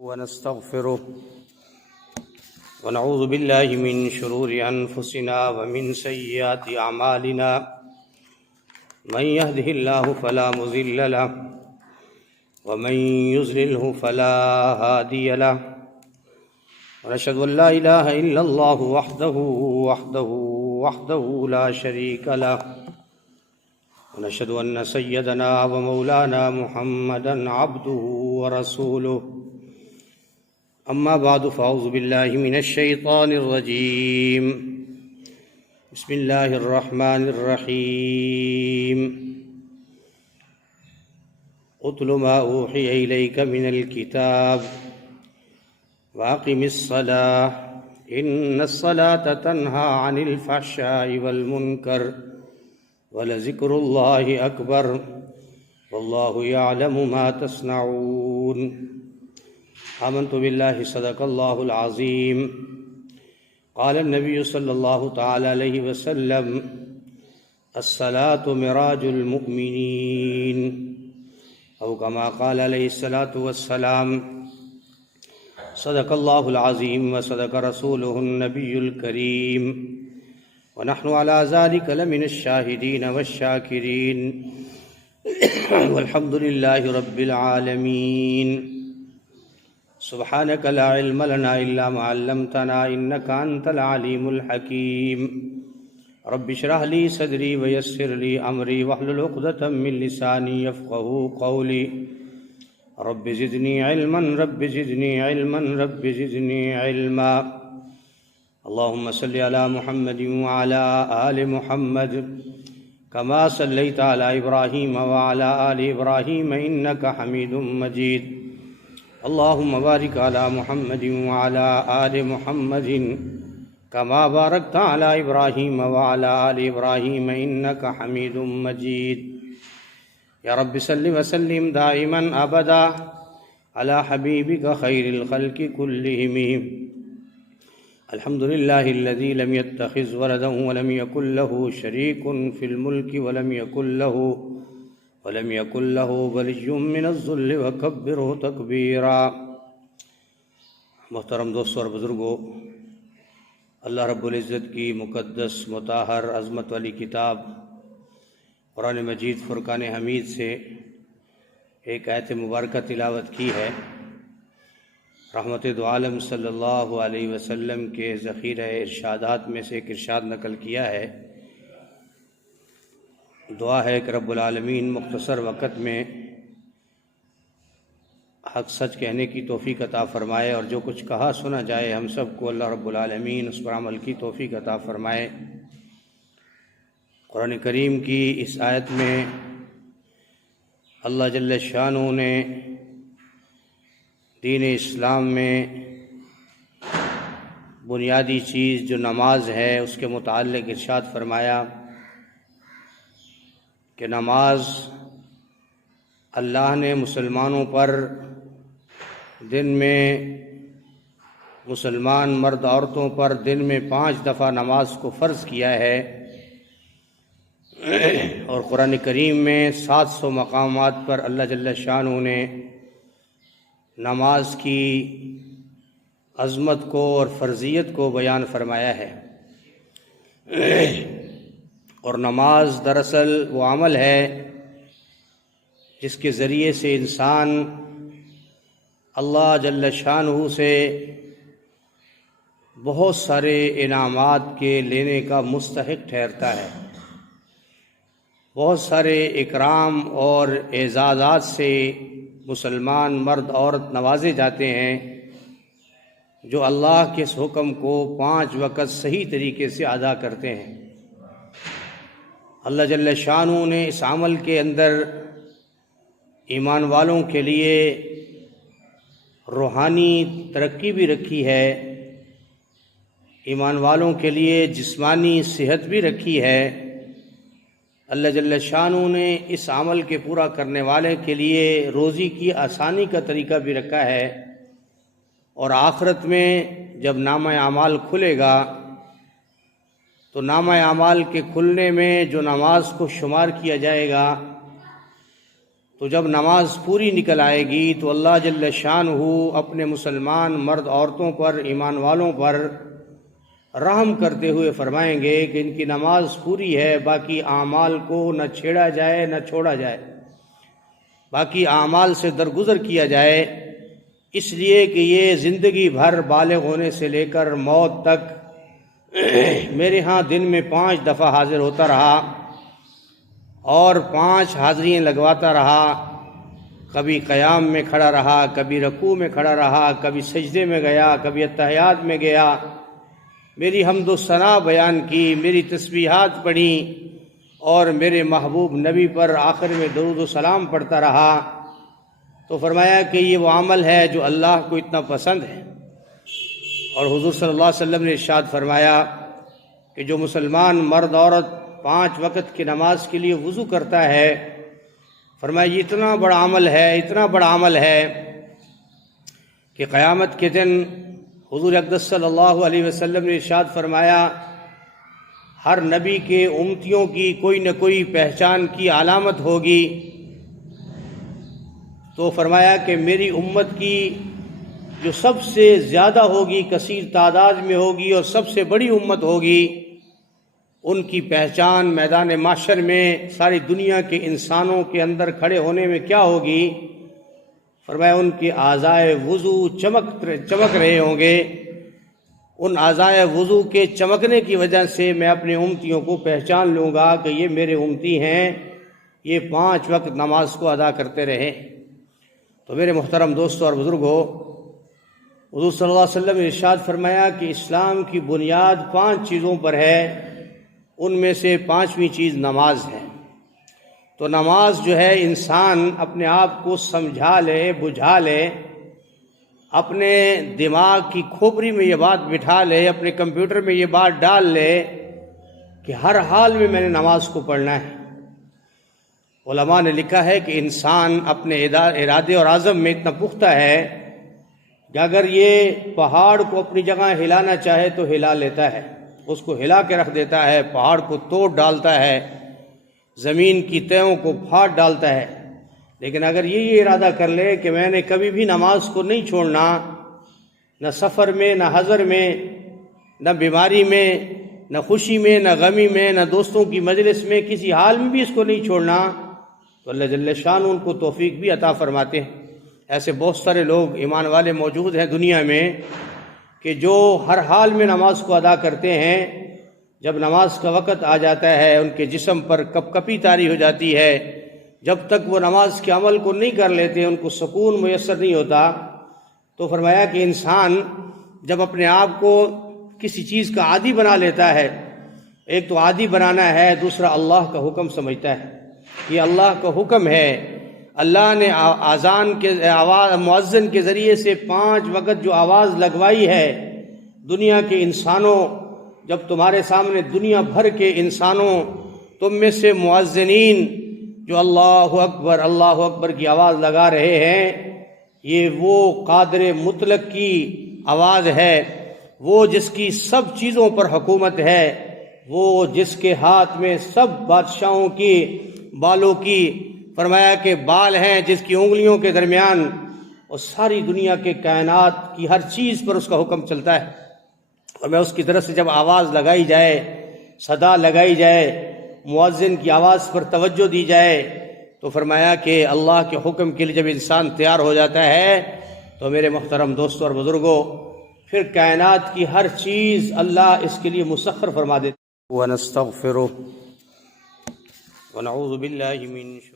ونستغفره ونعوذ بالله من شرور أنفسنا ومن سيئات أعمالنا من يهده الله فلا مضل له ومن يضلله فلا هادي له ونشهد أن لا إله إلا الله وحده لا شريك له ونشهد أن سيدنا ومولانا محمدا عبده ورسوله أما بعد فأعوذ بالله من الشيطان الرجيم بسم الله الرحمن الرحيم اتل ما أوحي إليك من الكتاب وأقم الصلاة إن الصلاة تنهى عن الفحشاء والمنكر ولذكر الله أكبر والله يعلم ما تصنعون آمنت بالله صدق الله العظيم قال النبي صلى الله تعالى عليه وسلم الصلاة مراج المؤمنين أو كما قال عليه الصلاة والسلام صدق الله العظيم وصدق رسوله النبي الكريم ونحن على ذلك لمن الشاهدين والشاكرين والحمد لله رب العالمين سبحانك لا علم لنا إلا ما علمتنا إنك أنت العليم الحكيم رب اشرح لي صدري ويسر لي أمري واحلل عقدة من لساني يفقهوا قولي رب زدني علما رب زدني علما رب زدني علما اللهم صل على محمد وعلى آل محمد كما صليت على إبراهيم وعلى آل إبراهيم إنك حميد مجيد اللهم بارك على محمد وعلى آل محمد كما باركت على إبراهيم وعلى آل إبراهيم إنك حميد مجيد يا رب صل وسلم دائما أبدا على حبيبك خير الخلق كلهم الحمد لله الذي لم يتخذ ولدا ولم يكن له شريك في الملك ولم يكن له ولي من الذل وكبره تكبيرا محترم دوستوں اور بزرگوں، اللہ رب العزت کی مقدس مطہر عظمت والی کتاب قرآن مجید فرقان حمید سے ایک آیت مبارکہ تلاوت کی ہے۔ رحمت دو عالم صلی اللہ علیہ وسلم کے ذخیرہ ارشادات میں سے ایک ارشاد نقل کیا ہے۔ دعا ہے کہ رب العالمین مختصر وقت میں حق سچ کہنے کی توفیق عطا فرمائے، اور جو کچھ کہا سنا جائے ہم سب کو اللہ رب العالمین اس پر عمل کی توفیق عطا فرمائے۔ قرآن کریم کی اس آیت میں اللہ جل شانہ نے دین اسلام میں بنیادی چیز جو نماز ہے اس کے متعلق ارشاد فرمایا کہ نماز اللہ نے مسلمانوں پر دن میں مسلمان مرد عورتوں پر دن میں 5 دفعہ نماز کو فرض کیا ہے، اور قرآن کریم میں 700 مقامات پر اللہ جل شانہ نے نماز کی عظمت کو اور فرضیت کو بیان فرمایا ہے۔ اور نماز دراصل وہ عمل ہے جس کے ذریعے سے انسان اللہ جل شانہ سے بہت سارے انعامات کے لینے کا مستحق ٹھہرتا ہے، بہت سارے اکرام اور اعزازات سے مسلمان مرد عورت نوازے جاتے ہیں جو اللہ کے اس حکم کو 5 وقت صحیح طریقے سے ادا کرتے ہیں۔ اللہ جل شانہ نے اس عمل کے اندر ایمان والوں کے لیے روحانی ترقی بھی رکھی ہے، ایمان والوں کے لیے جسمانی صحت بھی رکھی ہے۔ اللہ جل شانہ نے اس عمل کے پورا کرنے والے کے لیے روزی کی آسانی کا طریقہ بھی رکھا ہے، اور آخرت میں جب نامہ اعمال کھلے گا تو نامہ اعمال کے کھلنے میں جو نماز کو شمار کیا جائے گا تو جب نماز پوری نکل آئے گی تو اللہ جل شانہ اپنے مسلمان مرد عورتوں پر، ایمان والوں پر رحم کرتے ہوئے فرمائیں گے کہ ان کی نماز پوری ہے، باقی اعمال کو نہ چھیڑا جائے نہ چھوڑا جائے، باقی اعمال سے درگزر کیا جائے، اس لیے کہ یہ زندگی بھر بالغ ہونے سے لے کر موت تک میرے ہاں دن میں 5 دفعہ حاضر ہوتا رہا اور 5 حاضریاں لگواتا رہا، کبھی قیام میں کھڑا رہا، کبھی رکوع میں کھڑا رہا، کبھی سجدے میں گیا، کبھی اتحیات میں گیا، میری حمد و ثنا بیان کی، میری تسبیحات پڑھی اور میرے محبوب نبی پر آخر میں درود و سلام پڑھتا رہا۔ تو فرمایا کہ یہ وہ عمل ہے جو اللہ کو اتنا پسند ہے۔ اور حضور صلی اللہ علیہ وسلم نے ارشاد فرمایا کہ جو مسلمان مرد عورت 5 وقت کی نماز کے لیے وضو کرتا ہے، فرمایا یہ اتنا بڑا عمل ہے، اتنا بڑا عمل ہے کہ قیامت کے دن حضور اقدس صلی اللہ علیہ وسلم نے ارشاد فرمایا ہر نبی کے امتیوں کی کوئی نہ کوئی پہچان کی علامت ہوگی، تو فرمایا کہ میری امت کی جو سب سے زیادہ ہوگی، کثیر تعداد میں ہوگی اور سب سے بڑی امت ہوگی، ان کی پہچان میدان محشر میں ساری دنیا کے انسانوں کے اندر کھڑے ہونے میں کیا ہوگی؟ فرمایا ان کے اعضائے وضو چمک رہے ہوں گے، ان اعضائے وضو کے چمکنے کی وجہ سے میں اپنے امتیوں کو پہچان لوں گا کہ یہ میرے امتی ہیں، یہ 5 وقت نماز کو ادا کرتے رہے۔ تو میرے محترم دوستوں اور بزرگوں، حضور صلی اللہ علیہ وسلم نے ارشاد فرمایا کہ اسلام کی بنیاد 5 چیزوں پر ہے، ان میں سے 5ویں چیز نماز ہے۔ تو نماز جو ہے انسان اپنے آپ کو سمجھا لے، بجھا لے، اپنے دماغ کی کھوپڑی میں یہ بات بٹھا لے، اپنے کمپیوٹر میں یہ بات ڈال لے کہ ہر حال میں میں نے نماز کو پڑھنا ہے۔ علماء نے لکھا ہے کہ انسان اپنے ارادے اور عزم میں اتنا پختہ ہے کہ اگر یہ پہاڑ کو اپنی جگہ ہلانا چاہے تو ہلا لیتا ہے، اس کو ہلا کے رکھ دیتا ہے، پہاڑ کو توڑ ڈالتا ہے، زمین کی تہوں کو پھاڑ ڈالتا ہے۔ لیکن اگر یہ ارادہ کر لے کہ میں نے کبھی بھی نماز کو نہیں چھوڑنا، نہ سفر میں، نہ حضر میں، نہ بیماری میں، نہ خوشی میں، نہ غمی میں، نہ دوستوں کی مجلس میں، کسی حال میں بھی اس کو نہیں چھوڑنا، تو اللہ جل شانہ ان کو توفیق بھی عطا فرماتے ہیں۔ ایسے بہت سارے لوگ ایمان والے موجود ہیں دنیا میں کہ جو ہر حال میں نماز کو ادا کرتے ہیں، جب نماز کا وقت آ جاتا ہے ان کے جسم پر کپ کپی طاری ہو جاتی ہے، جب تک وہ نماز کے عمل کو نہیں کر لیتے ان کو سکون میسر نہیں ہوتا۔ تو فرمایا کہ انسان جب اپنے آپ کو کسی چیز کا عادی بنا لیتا ہے، ایک تو عادی بنانا ہے، دوسرا اللہ کا حکم سمجھتا ہے، یہ اللہ کا حکم ہے، اللہ نے اذان کے مؤذن کے ذریعے سے 5 وقت جو آواز لگوائی ہے، دنیا کے انسانوں، جب تمہارے سامنے دنیا بھر کے انسانوں تم میں سے مؤذنین جو اللہ اکبر کی آواز لگا رہے ہیں، یہ وہ قادر مطلق کی آواز ہے، وہ جس کی سب چیزوں پر حکومت ہے، وہ جس کے ہاتھ میں سب بادشاہوں کی بالوں کی، فرمایا کہ بال ہیں، جس کی انگلیوں کے درمیان، اور ساری دنیا کے کائنات کی ہر چیز پر اس کا حکم چلتا ہے۔ اور میں اس کی طرف سے جب آواز لگائی جائے، صدا لگائی جائے، مؤذن کی آواز پر توجہ دی جائے، تو فرمایا کہ اللہ کے حکم کے لیے جب انسان تیار ہو جاتا ہے تو میرے محترم دوستوں اور بزرگوں، پھر کائنات کی ہر چیز اللہ اس کے لیے مسخر فرما دیتا ہے۔ وَنَسْتَغْفِرُهُ وَنَعُوذُ بِاللَّهِ مِن شُرُورِ